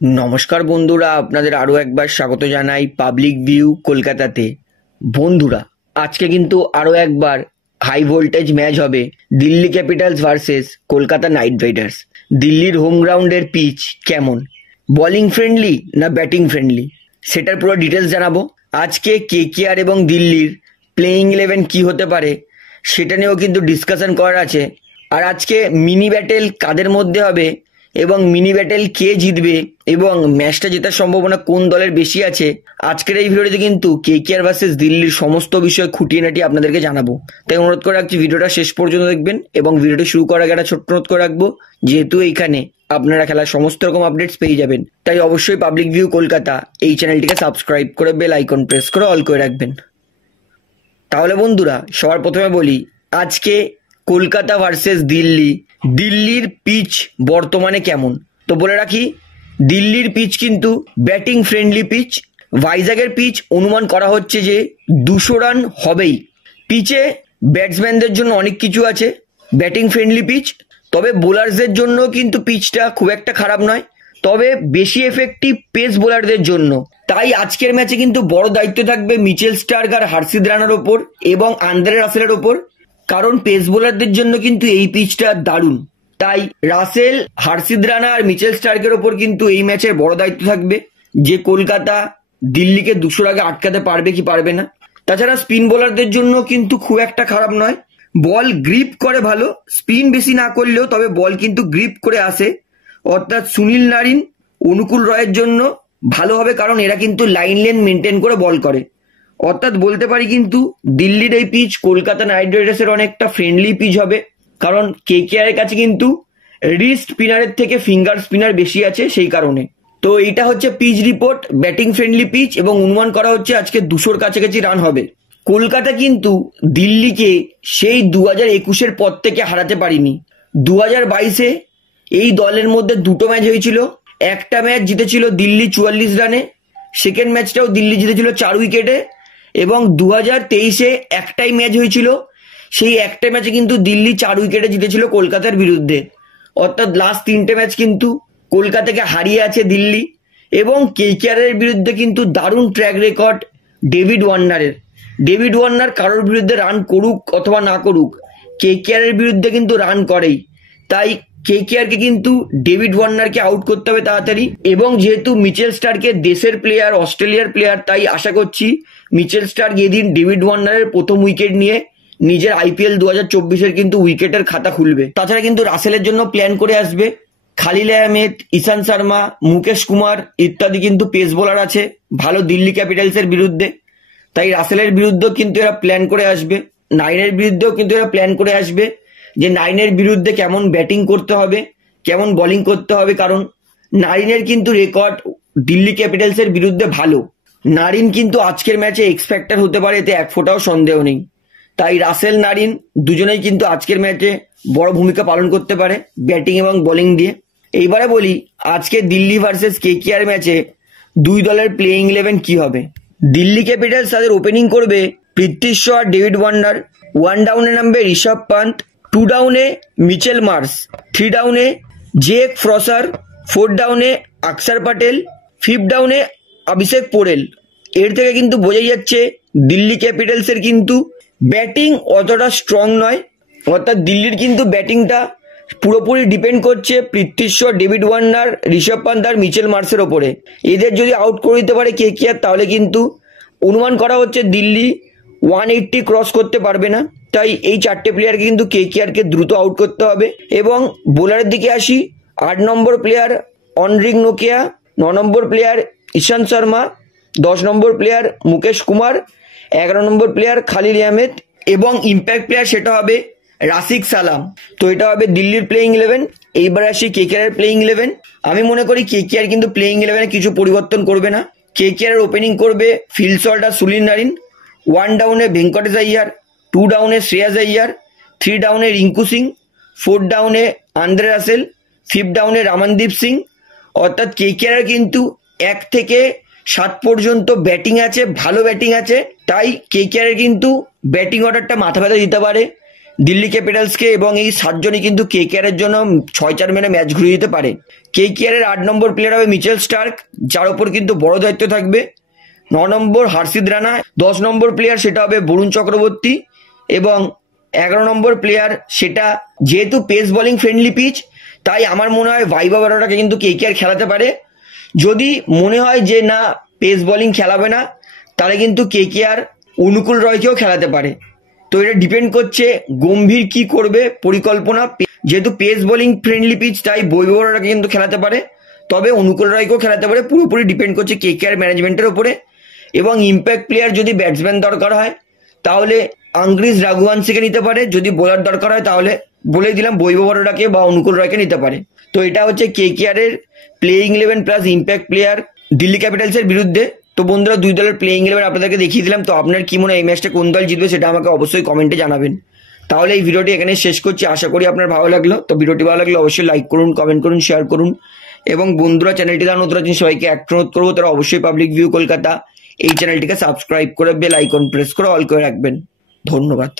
নমস্কার বন্ধুরা, আপনাদের আরও একবার স্বাগত জানাই পাবলিক ভিউ কলকাতাতে। বন্ধুরা, আজকে কিন্তু আরও একবার হাই ভোল্টেজ ম্যাচ হবে Delhi Capitals versus Kolkata night Riders. দিল্লির হোম গ্রাউন্ডের পিচ কেমন, বোলিং ফ্রেন্ডলি না ব্যাটিং ফ্রেন্ডলি, সেটার পুরো ডিটেলস জানাবো। আজকে কেকেআর এবং দিল্লির প্লেইং 11 কি হতে পারে সেটা নিয়েও কিন্তু ডিসকাশন করার আছে। আর আজকে মিনি ব্যাটেল কাদের মধ্যে হবে এবং মিনি ব্যাটেল কে জিতবে এবং ম্যাচটা জেতার সম্ভাবনা কোন দলের বেশি আছে, আজকের এই ভিডিওতে কিন্তু কেকেআর ভার্সেস দিল্লির সমস্ত বিষয় খুঁটিনাটি আপনাদেরকে জানাবো। তাই অনুরোধ করে রাখছি ভিডিওটা শেষ পর্যন্ত দেখবেন এবং ভিডিওটি শুরু করার আগে একটা ছোট্ট অনুরোধ করে রাখবো, যেহেতু এইখানে আপনারা খেলার সমস্ত রকম আপডেটস পেয়ে যাবেন, তাই অবশ্যই পাবলিক ভিউ কলকাতা এই চ্যানেলটিকে সাবস্ক্রাইব করে বেল আইকন প্রেস করে অল করে রাখবেন। তাহলে বন্ধুরা, সবার প্রথমে বলি আজকে কলকাতা ভার্সেস দিল্লি, দিল্লির পিচ বর্তমানে কেমন। তো বলে রাখি, দিল্লির পিচ কিন্তু ব্যাটিং ফ্রেন্ডলি পিচ। ভাইজাগের পিচ অনুমান করা হচ্ছে যে 200 রান হবেই। পিচে ব্যাটসম্যানদের জন্য অনেক কিছু আছে, ব্যাটিং ফ্রেন্ডলি পিচ। তবে বোলারসদের জন্য কিন্তু পিচটা খুব একটা খারাপ নয়, তবে বেশি এফেক্টিভ পেস বোলারদের জন্য। তাই আজকের ম্যাচে কিন্তু বড় দায়িত্ব থাকবে মিচেল স্টার্ক আর হার্ষিদ রানার ওপর এবং আন্দ্রে রাসেলের ওপর, কারণ পেস বোলারদের জন্য কিন্তু এই পিচটা দারুণ। তাই রাসেল, হার্ষিদ রানা আর মিচেল স্টার্কের ওপর কিন্তু এই ম্যাচের বড় দায়িত্ব থাকবে যে কলকাতা দিল্লিকে 200 আগে আটকাতে পারবে কি পারবে না। তাছাড়া স্পিন বোলারদের জন্য কিন্তু খুব একটা খারাপ নয়, বল গ্রিপ করে ভালো, স্পিন বেশি না করলেও তবে বল কিন্তু গ্রিপ করে আসে। অর্থাৎ সুনীল নারিন, অনুকূল রয়ের জন্য ভালো হবে, কারণ এরা কিন্তু লাইন লেন মেনটেন করে বল করে। অর্থাৎ বলতে পারি কিন্তু দিল্লির এই পিচ কলকাতা নাইট রাইডার্সের অনেকটা ফ্রেন্ডলি পিচ হবে, কারণ কেকেআর এর কাছে কিন্তু রিস্ট স্পিনারের থেকে ফিঙ্গার স্পিনার বেশি আছে সেই কারণে। তো এইটা হচ্ছে pitch report, batting friendly pitch এবং অনুমান করা হচ্ছে আজকে 200-র কাছাকাছি রান হবে। কলকাতা কিন্তু দিল্লিকে সেই 2021-এর পর থেকে হারাতে পারিনি। 2022-এ এই দলের মধ্যে দুটো ম্যাচ হয়েছিল, একটা ম্যাচ জিতেছিল দিল্লি 44 রানে, সেকেন্ড ম্যাচটাও দিল্লি জিতেছিল 4 উইকেটে, এবং 2023-এ একটাই ম্যাচ হয়েছিল, সেই একটা ম্যাচে কিন্তু দিল্লি 4 উইকেটে জিতেছিল কলকাতার বিরুদ্ধে। অর্থাৎ লাস্ট 3টে ম্যাচ কিন্তু কলকাতাকে হারিয়ে আছে দিল্লি। এবং কেকেআর এর বিরুদ্ধে কিন্তু দারুণ ট্র্যাক রেকর্ড ডেভিড ওয়ার্নারের। ডেভিড ওয়ার্নার কারোর বিরুদ্ধে রান করুক অথবা না করুক, কেকেআর এর বিরুদ্ধে কিন্তু রান করেই। তাই কেকেআর কে কিন্তু ডেভিড ওয়ার্নারকে আউট করতে হবে তাড়াতাড়ি। এবং যেহেতু মিচেল স্টার্কের দেশের প্লেয়ার, অস্ট্রেলিয়ার প্লেয়ার, তাই আশা করছি মিচেল স্টার্ক এদিন ডেভিড ওয়ার্নারের প্রথম উইকেট নিয়ে নিজের আইপিএল 2024-এর কিন্তু উইকেটের খাতা খুলবে। তাছাড়া কিন্তু রাসেলের জন্য প্ল্যান করে আসবে। খালিল আহমেদ, ঈশান্ত শর্মা, মুকেশ কুমার ইত্যাদি কিন্তু পেস বোলার আছে ভালো দিল্লি ক্যাপিটালসের বিরুদ্ধে, তাই রাসেলের বিরুদ্ধেও কিন্তু এরা প্ল্যান করে আসবে। নাইনের বিরুদ্ধেও কিন্তু এরা প্ল্যান করে আসবে যে নাইনের বিরুদ্ধে কেমন ব্যাটিং করতে হবে, কেমন বোলিং করতে হবে, কারণ নারিনের কিন্তু রেকর্ড দিল্লি ক্যাপিটালসের বিরুদ্ধে ভালো। নারিন কিন্তু আজকের ম্যাচে এক্সপেক্টার হতে পারে, এতে এক ফোঁটাও সন্দেহ নেই। তাই রাসেল, নারিন দুজনেই কিন্তু আজকের ম্যাচে বড় ভূমিকা পালন করতে পারে ব্যাটিং এবং বোলিং দিয়ে। এইবারে বলি আজকে দিল্লি ভার্সেস কেকেআর ম্যাচে দুই দলের প্লেইং 11 কি হবে। দিল্লি ক্যাপিটালস তাদের ওপেনিং করবে পৃথ্বী শা আর ডেভিড ওয়ার্নার। 1 ডাউনে নামবে ঋষভ পান্ত, 2 ডাউনে মিচেল মার্শ, 3 ডাউনে জেক ফ্রসার, 4 ডাউনে অক্ষর প্যাটেল, 5 ডাউনে অভিষেক পোরেল। এর থেকে কিন্তু বোঝাই যাচ্ছে দিল্লি ক্যাপিটালসের কিন্তু ব্যাটিং অতটা স্ট্রং নয়। অর্থাৎ দিল্লির কিন্তু ব্যাটিংটা পুরোপুরি ডিপেন্ড করছে পৃথ্বী শা, ডেভিড ওয়ার্নার, ঋষভ পান্ত আর মিচেল মার্শের ওপরে। এদের যদি আউট করে দিতে পারে কেকেআর, তাহলে কিন্তু অনুমান করা হচ্ছে দিল্লি 180 ক্রস করতে পারবে না। তাই এই 4টে প্লেয়ারকে কিন্তু কেকেআরকে দ্রুত আউট করতে হবে। এবং বোলারের দিকে আসি, 8 নম্বর প্লেয়ার অনরিক নোকিয়া, 9 নম্বর প্লেয়ার ঈশান্ত শর্মা, 10 নম্বর প্লেয়ার মুকেশ কুমার, 11 নম্বর প্লেয়ার খালিল আহমেদ এবং ইম্প্যাক্ট প্লেয়ার সেটা হবে রাশিক সালাম। তো এটা হবে দিল্লির প্লেইং 11। এইবার আসি কেকেআর প্লেইং 11। আমি মনে করি কেকেআর কিন্তু প্লেইং 11-এ কিছু পরিবর্তন করবে না। কেকেআর ওপেনিং করবে ফিল সল্ট আর সুনীল নারিন। 1 ডাউনে ভেঙ্কটেশ আইয়ার, 2 ডাউনে শ্রেয়াস আইয়ার, 3 ডাউনে রিঙ্কু সিং, 4 ডাউনে আন্দ্রে রাসেল, 5 ডাউনে রামনদীপ সিং। অর্থাৎ কেকেআর কিন্তু 1 থেকে 7 পর্যন্ত ব্যাটিং আছে, ভালো ব্যাটিং আছে। তাই কেকেআর কিন্তু ব্যাটিং অর্ডারটা মাথা ব্যথা দিতে পারে দিল্লি ক্যাপিটালসকে, এবং এই 7 জনই কিন্তু KKR এর জন্য 6-4 মেরে ম্যাচ ঘুরিয়ে দিতে পারে। KKR এর 8 নম্বর প্লেয়ার হবে মিচেল স্টার্ক, যার ওপর কিন্তু বড় দায়িত্ব থাকবে। 9 নম্বর হার্ষিদ রানা, 10 নম্বর প্লেয়ার সেটা হবে বরুণ চক্রবর্তী, এবং 11 নম্বর প্লেয়ার সেটা, যেহেতু পেস বোলিং ফ্রেন্ডলি পিচ, তাই আমার মনে হয় ভাইভব আরোরাকে কিন্তু KKR খেলাতে পারে। যদি মনে হয় যে না পেস বোলিং খেলাবে না, তাহলে কিন্তু KKR অনুকূল রয়কেও খেলাতে পারে। তো এটা ডিপেন্ড করছে গম্ভীর কি করবে পরিকল্পনা। যেহেতু পেস বোলিং ফ্রেন্ডলি পিচ, তাই বৈভব আরোরাকে কিন্তু খেলাতে পারে, তবে অনুকূল রয়কেও খেলাতে পারে। পুরোপুরি ডিপেন্ড করছে KKR ম্যানেজমেন্টের ওপরে। এবং ইম্প্যাক্ট প্লেয়ার যদি ব্যাটসম্যান দরকার হয় তাহলে আংগ্রিজ রাঘুবংশীকে নিতে পারে, যদি বোলার দরকার হয় তাহলে বলেই দিলাম বৈভব আরোরাকে বা অনুকূল রয়কে নিতে পারে। তো এটা হচ্ছে KKR এর playing 11 plus impact player Delhi ক্যাপিটালসের বিরুদ্ধে। তো বন্ধুরা, দুই দলের প্লেইং 11 আপনাদেরকে দেখিয়ে দিলাম। তো আপনার কি মনে হয় এই ম্যাচটা কোন দল জিতবে সেটা আমাকে অবশ্যই কমেন্টে জানাবেন। তাহলে এই ভিডিওটি এখানে শেষ করছি, আশা করি আপনার ভালো লাগলো। তো ভিডিওটি ভালো লাগলে অবশ্যই লাইক করুন, কমেন্ট করুন, শেয়ার করুন, এবং বন্ধুরা চ্যানেলটি যারা নতুন আছেন সবাইকে অনুরোধ করবো তারা অবশ্যই পাবলিক ভিউ কলকাতা এই চ্যানেলটিকে সাবস্ক্রাইব করে বেল আইকন প্রেস করে অল করে রাখবেন। ধন্যবাদ।